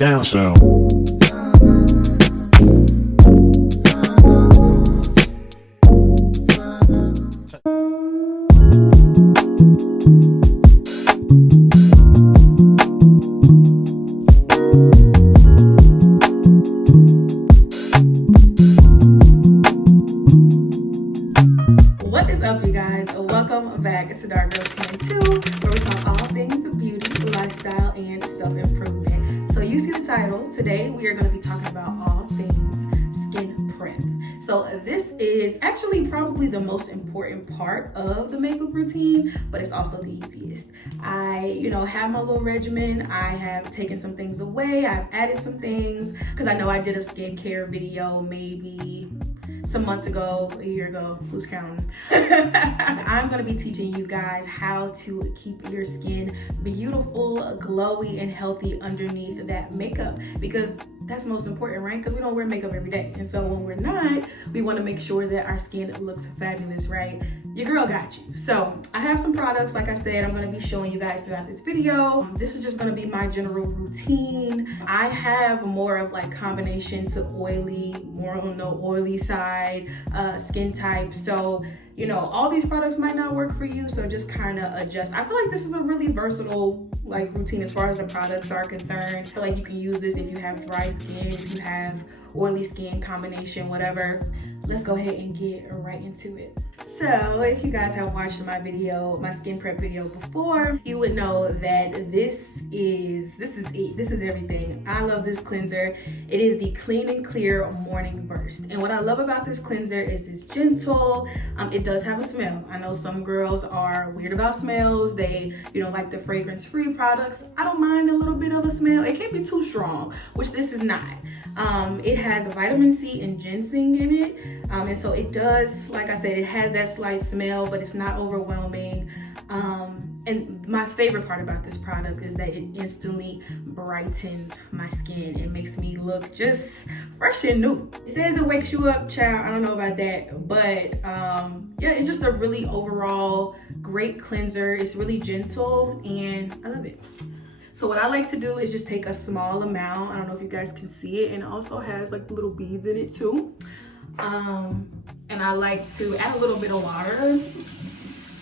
down sound. What is up, you guys? Welcome back to Darkgirlscantoo, where we talk all things beauty, lifestyle, and self-improvement. So you see the title. Today we are going to be talking about all things skin prep. So this is actually probably the most important part of the makeup routine, but it's also the easiest. I, have my little regimen. I have taken some things away. I've added some things because I know I did a skincare video maybe some months ago, a year ago, who's counting? I'm gonna be teaching you guys how to keep your skin beautiful, glowy, and healthy underneath that makeup, because that's most important, right? Because we don't wear makeup every day. And so when we're not, we wanna make sure that our skin looks fabulous, right? Your girl got you. So I have some products, like I said, I'm gonna be showing you guys throughout this video. This is just gonna be my general routine. I have more of like combination to oily, more on the oily side, skin type. So, all these products might not work for you, so just kind of adjust. I feel like this is a really versatile routine as far as the products are concerned. I feel like you can use this if you have dry skin, if you have oily skin, combination, whatever. Let's go ahead and get right into it. So if you guys have watched my video, my skin prep video before, you would know that this is it. This is everything. I love this cleanser. It is the Clean and Clear Morning Burst. And what I love about this cleanser is it's gentle. It does have a smell. I know some girls are weird about smells. They, like the fragrance-free products. I don't mind a little bit of a smell. It can't be too strong, which this is not. It has vitamin C and ginseng in it. And so it does, like I said, it has that slight smell, but it's not overwhelming. And my favorite part about this product is that it instantly brightens my skin. It makes me look just fresh and new. It says it wakes you up, child. I don't know about that, but yeah, it's just a really overall great cleanser. It's really gentle and I love it. So what I like to do is just take a small amount. I don't know if you guys can see it, and it also has like little beads in it too. And I like to add a little bit of water.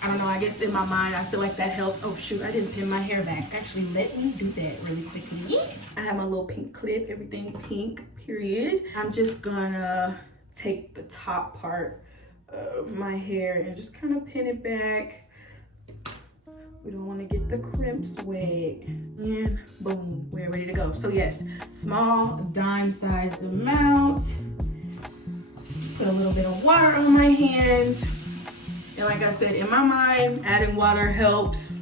I don't know, I guess in my mind, I feel like that helps. Oh shoot, I didn't pin my hair back. Actually, let me do that really quickly. I have my little pink clip, everything pink, period. I'm just gonna take the top part of my hair and just kind of pin it back. We don't want to get the crimps wet. And boom, we're ready to go. So yes, small dime-sized amount. Put a little bit of water on my hands. And like I said, in my mind, adding water helps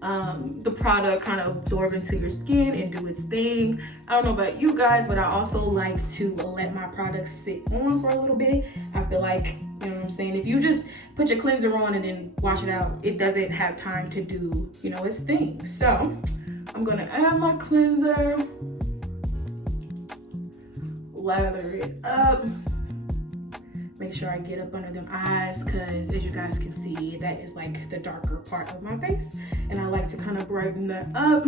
the product kind of absorb into your skin and do its thing. I don't know about you guys, but I also like to let my products sit on for a little bit. I feel like, you know what I'm saying? If you just put your cleanser on and then wash it out, it doesn't have time to do, its thing. So I'm gonna add my cleanser, lather it up. Make sure I get up under them eyes, because as you guys can see, that is like the darker part of my face. And I like to kind of brighten that up.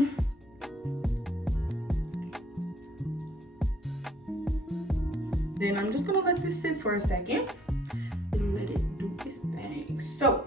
Then I'm just gonna let this sit for a second and let it do its thing. So,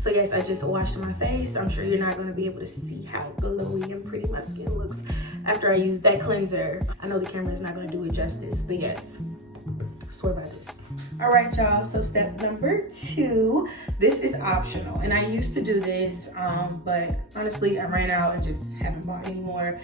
So yes, I just washed my face. I'm sure you're not going to be able to see how glowy and pretty my skin looks after I use that cleanser. I know the camera is not going to do it justice, but yes, I swear by this. All right, y'all, so step number 2, this is optional. And I used to do this, but honestly, I ran out and just haven't bought anymore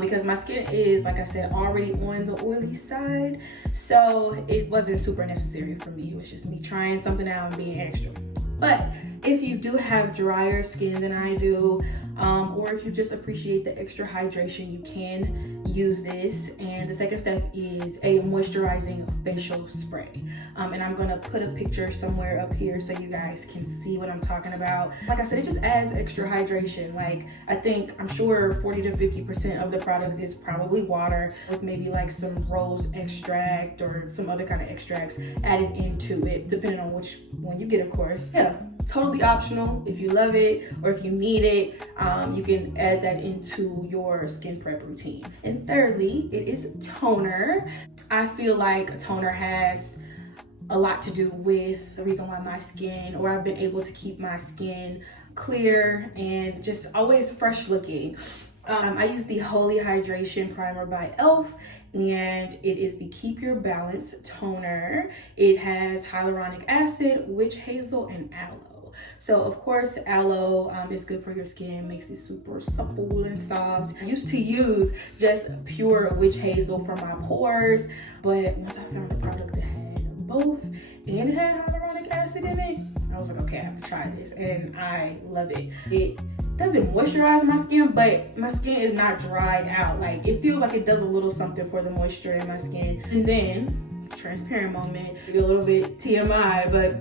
because my skin is, like I said, already on the oily side. So it wasn't super necessary for me. It was just me trying something out and being extra. But if you do have drier skin than I do, or if you just appreciate the extra hydration, you can use this. And the second step is a moisturizing facial spray. And I'm gonna put a picture somewhere up here so you guys can see what I'm talking about. Like I said, it just adds extra hydration. Like I'm sure 40 to 50% of the product is probably water with maybe like some rose extract or some other kind of extracts added into it, depending on which one you get, of course. Yeah, totally optional. If you love it or if you need it, you can add that into your skin prep routine. And thirdly, it is toner. I feel like toner has a lot to do with the reason why my skin, or I've been able to keep my skin clear and just always fresh looking. I use the Holy Hydration Primer by e.l.f. and it is the Keep Your Balance toner. It has hyaluronic acid, witch hazel, and aloe. So of course, aloe is good for your skin, makes it super supple and soft. I used to use just pure witch hazel for my pores, but once I found a product that had both and it had hyaluronic acid in it, I was like, okay, I have to try this, and I love it. It doesn't moisturize my skin, but my skin is not dried out. Like, it feels like it does a little something for the moisture in my skin. And then, transparent moment, maybe a little bit TMI, but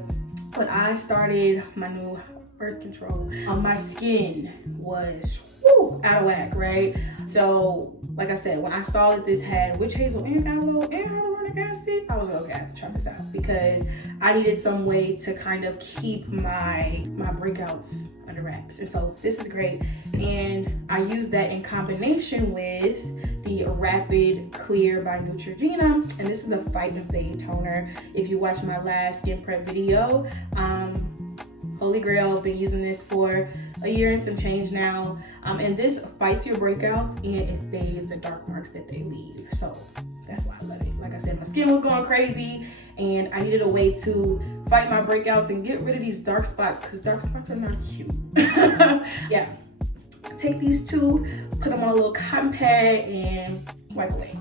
when I started my new birth control, my skin was out of whack, right? So, like I said, when I saw that this had witch hazel and aloe and hyaluronic acid, I was like, okay, I have to try this out, because I needed some way to kind of keep my breakouts under wraps. And so this is great. And I use that in combination with the Rapid Clear by Neutrogena. And this is a Fight and Fade toner. If you watched my last skin prep video, Holy Grail, been using this for a year and some change now. And this fights your breakouts and it fades the dark marks that they leave. So that's why I love it. Like I said, my skin was going crazy and I needed a way to fight my breakouts and get rid of these dark spots, because dark spots are not cute. Yeah, take these two, put them on a little cotton pad and wipe away.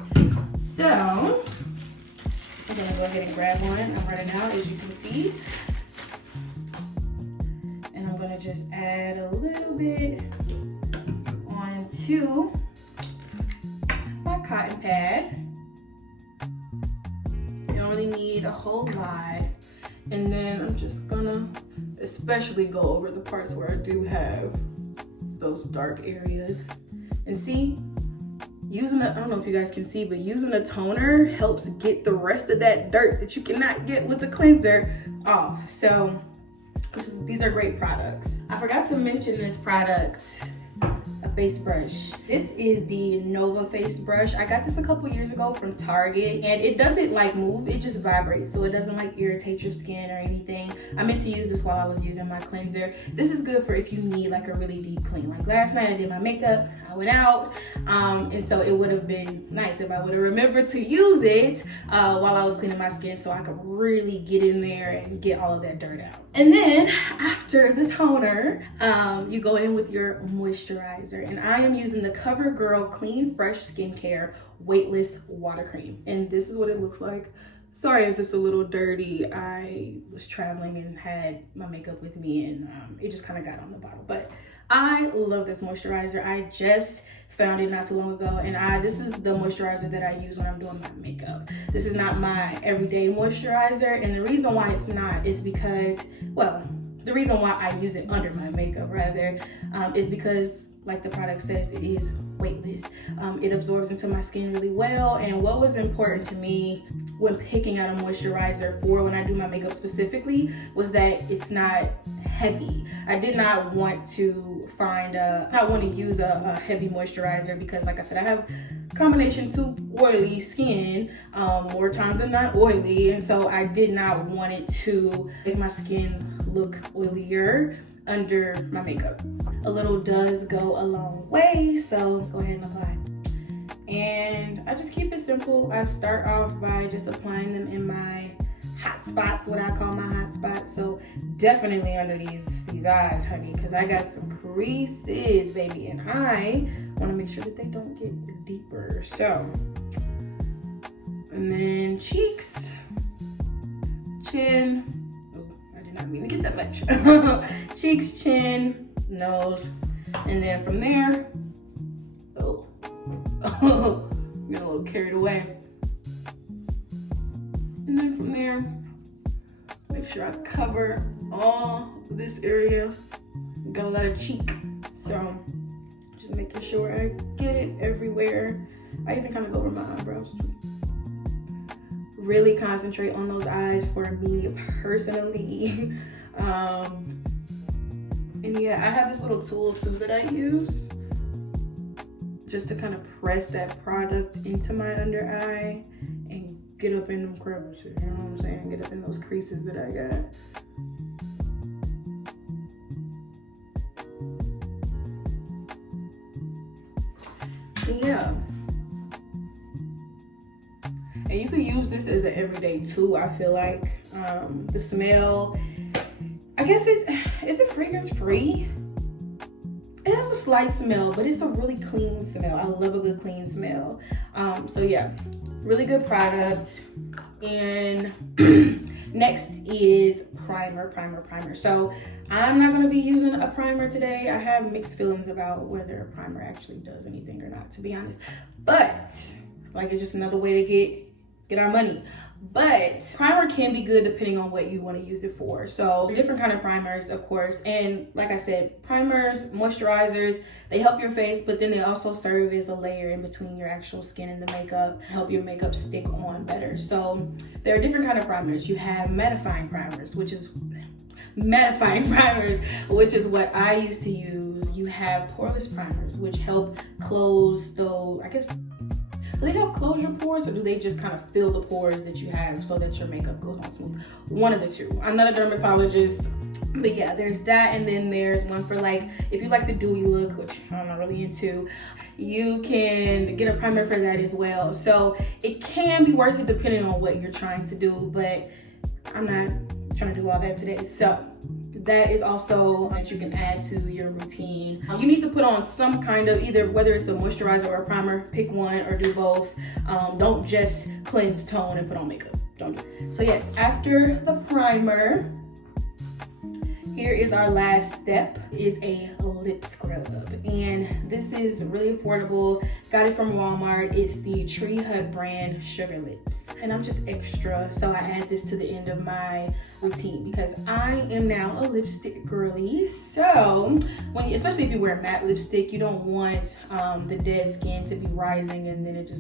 So I'm gonna go ahead and grab one. I'm running out, as you can see. And I'm gonna just add a little bit onto my cotton pad. You don't really need a whole lot. And then I'm just gonna especially go over the parts where I do have those dark areas. And see, I don't know if you guys can see, but using a toner helps get the rest of that dirt that you cannot get with the cleanser off. So these are great products. I forgot to mention this product, a face brush. This is the Nova face brush. I got this a couple years ago from Target, and it doesn't like move, it just vibrates, so it doesn't like irritate your skin or anything. I meant to use this while I was using my cleanser. This is good for if you need like a really deep clean. Like last night I did my makeup, I went out, and so it would have been nice if I would have remembered to use it while I was cleaning my skin, so I could really get in there and get all of that dirt out. And then after the toner, you go in with your moisturizer, and I am using the CoverGirl Clean Fresh Skincare Weightless Water Cream, and this is what it looks like. Sorry if it's a little dirty. I was traveling and had my makeup with me, and it just kind of got on the bottle, but I love this moisturizer. I just found it not too long ago, and this is the moisturizer that I use when I'm doing my makeup. This is not my everyday moisturizer, and the reason why it's not is because, well, the reason why I use it under my makeup rather, is because, like the product says, it is weightless. It absorbs into my skin really well, and what was important to me when picking out a moisturizer for when I do my makeup specifically was that it's not heavy. I did not want to use a heavy moisturizer because, like I said, I have combination 2 oily skin, more times than not oily, and so I did not want it to make my skin look oilier under my makeup. A little does go a long way, so let's go ahead and apply. And I just keep it simple. I start off by just applying them in my hot spots, what I call my hot spots. So definitely under these eyes, honey, because I got some creases, baby, and I want to make sure that they don't get deeper. So, and then cheeks, chin. Oh, I did not mean to get that much. Cheeks, chin, nose, and then from there, little carried away. And then from there, make sure I cover all this area. Got a lot of cheek, so just making sure I get it everywhere. I even kind of go over my eyebrows too. Really concentrate on those eyes for me personally. And yeah, I have this little tool too that I use just to kind of press that product into my under eye and get up in them crevices, you know what I'm saying? Get up in those creases that I got. Yeah. And you can use this as an everyday too, I feel like. The smell, I guess is it fragrance free? It has a slight smell, but it's a really clean smell. I love a good clean smell. So yeah, really good product. And next is primer. So I'm not gonna be using a primer today. I have mixed feelings about whether a primer actually does anything or not, to be honest. But like, it's just another way to get our money. But primer can be good depending on what you want to use it for. So different kind of primers, of course. And like I said, primers, moisturizers, they help your face, but then they also serve as a layer in between your actual skin and the makeup, help your makeup stick on better. So there are different kind of primers. You have mattifying primers, which is what I used to use. You have poreless primers, which help close those, I guess, do they help close your pores, or do they just kind of fill the pores that you have so that your makeup goes on smooth? One of the two. I'm not a dermatologist, but yeah, there's that. And then there's one for like, if you like the dewy look, which I'm not really into, you can get a primer for that as well. So it can be worth it depending on what you're trying to do, but I'm not trying to do all that today. So that is also that you can add to your routine. You need to put on some kind of, either whether it's a moisturizer or a primer, pick one or do both. Don't just cleanse, tone, and put on makeup. Don't do it. So yes, after the primer, here is our last step, is a lip scrub. And this is really affordable. Got it from Walmart. It's the Tree Hut brand Sugar Lips. And I'm just extra, so I add this to the end of my routine because I am now a lipstick girly. So especially if you wear matte lipstick, you don't want the dead skin to be rising and then it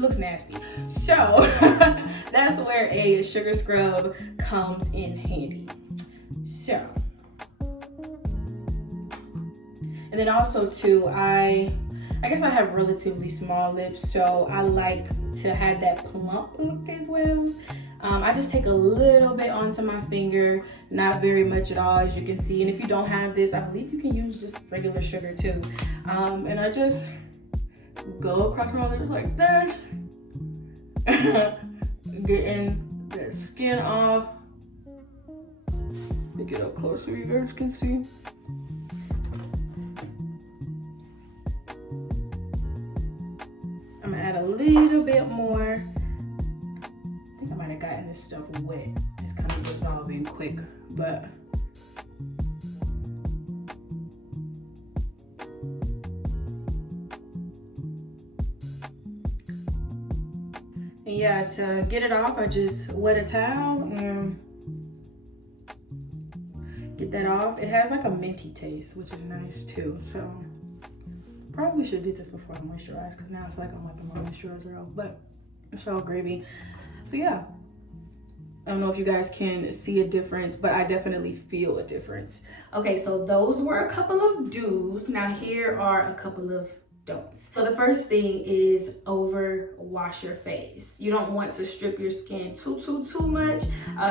looks nasty. So that's where a sugar scrub comes in handy. So, and then also too, I guess I have relatively small lips, so I like to have that plump look as well. I just take a little bit onto my finger, not very much at all, as you can see. And if you don't have this, I believe you can use just regular sugar too. And I just go across my lips like that, getting that skin off. Let me get up close so you guys can see. I'm gonna add a little bit more. I think I might have gotten this stuff wet. It's kind of dissolving quick, but and yeah, to get it off, I just wet a towel and get that off. It has like a minty taste, which is nice too. So probably should have did this before I moisturized, because now I feel like I'm wiping my moisturizer off, but it's all gravy. So yeah, I don't know if you guys can see a difference, but I definitely feel a difference. Okay, so those were a couple of do's. Now here are a couple of don'ts. So the first thing is over wash your face. You don't want to strip your skin too much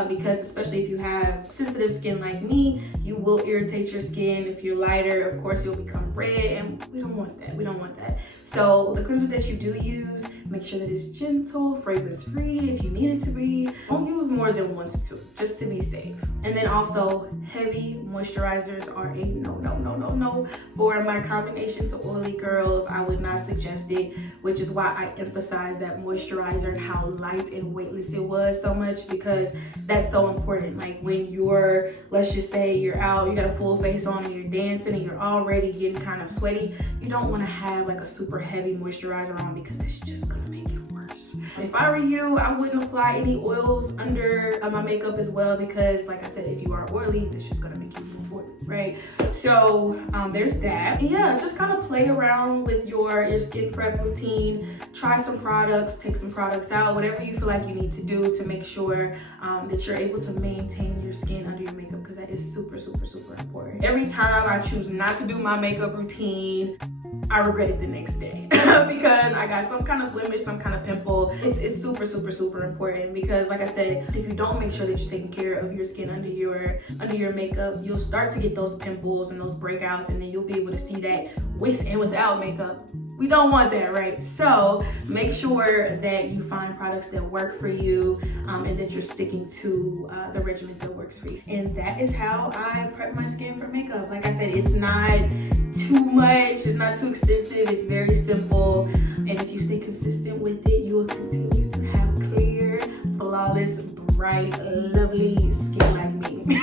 because especially if you have sensitive skin like me, you will irritate your skin. If you're lighter, of course, you'll become red, and we don't want that. We don't want that. So the cleanser that you do use, make sure that it's gentle, fragrance free if you need it to be. Don't use more than 1 to 2, just to be safe. And then also heavy moisturizers are a no for my combination to oily girls. I would not suggest it, which is why I emphasize that moisturizer and how light and weightless it was so much, because that's so important. Like when you're, let's just say you're out, you got a full face on and you're dancing and you're already getting kind of sweaty, you don't want to have like a super heavy moisturizer on, because that's just gonna make it worse. first. If I were you, I wouldn't apply any oils under my makeup as well, because like I said, if you are oily, this just gonna make you more oily, right? So there's that. And yeah, just kind of play around with your skin prep routine. Try some products, take some products out, whatever you feel like you need to do to make sure that you're able to maintain your skin under your makeup, because that is super, super, super important. Every time I choose not to do my makeup routine, I regret it the next day because I got some kind of blemish, some kind of pimple. It's super, super, super important, because like I said, if you don't make sure that you're taking care of your skin under your makeup, you'll start to get those pimples and those breakouts, and then you'll be able to see that with and without makeup. We don't want that, right? So make sure that you find products that work for you and that you're sticking to the regimen that works for you. And that is how I prep my skin for makeup. Like I said, it's not too much, it's not too extensive, it's very simple. And if you stay consistent with it, you will continue to have clear, flawless, bright, lovely skin like me.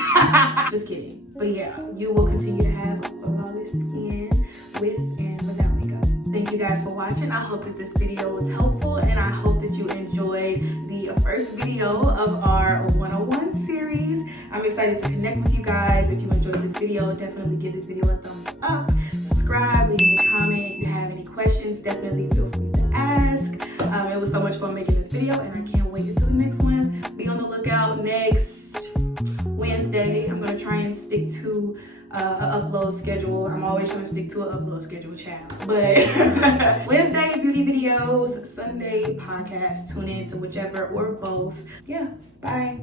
Just kidding. But yeah, you will continue to have flawless skin with and without makeup. Thank you guys for watching. I hope that this video was helpful, and I hope that you enjoyed the first video of our 101 series. I'm excited to connect with you guys. If you enjoyed this video, definitely give this video a thumbs up. Subscribe, leave me a comment. If you have any questions, definitely feel free to ask. It was so much fun making this video, and I can't wait until the next one. Be on the lookout next Wednesday. I'm gonna try and stick to an upload schedule. I'm always trying to stick to an upload schedule, child. But Wednesday, beauty videos, Sunday, podcast. Tune in to whichever or both. Yeah, bye.